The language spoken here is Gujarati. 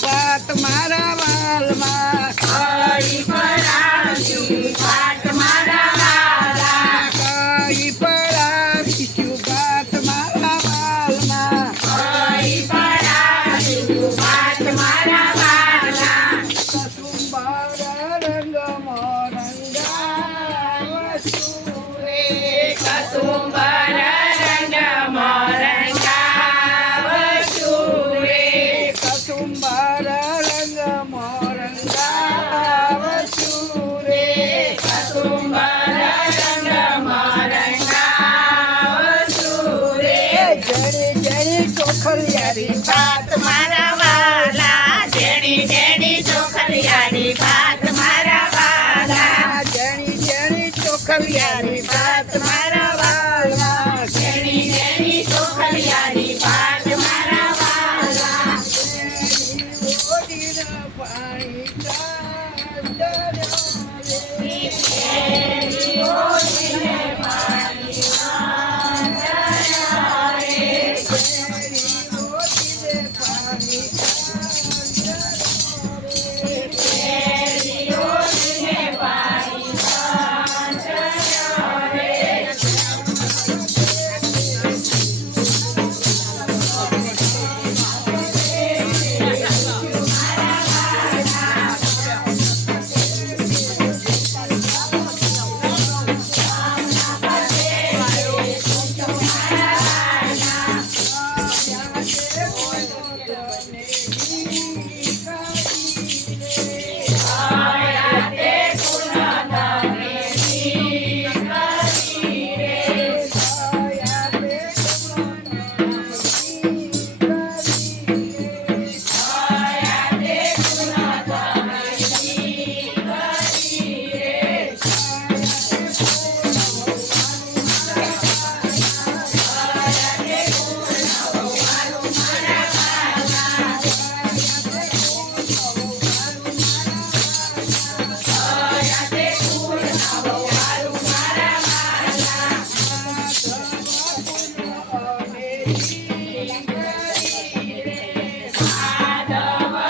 પાત મારા વાલમાં કઈ પડાવીશું પાત મારા વાલમાં કઈ પડાવીશું પાત મારા વાલમાં કઈ પડાવીશું પાત મારા વાલમાં કસુંબર રંગ મોરંગાવશું રે કસુંબર રંગ મોરંગાવશું રે કસુંબર રંગ મોરંગાવશું રે કસુંબર રંગ મોરંગાવશું રે જડી જડી ચોખલિયારી પાત મારા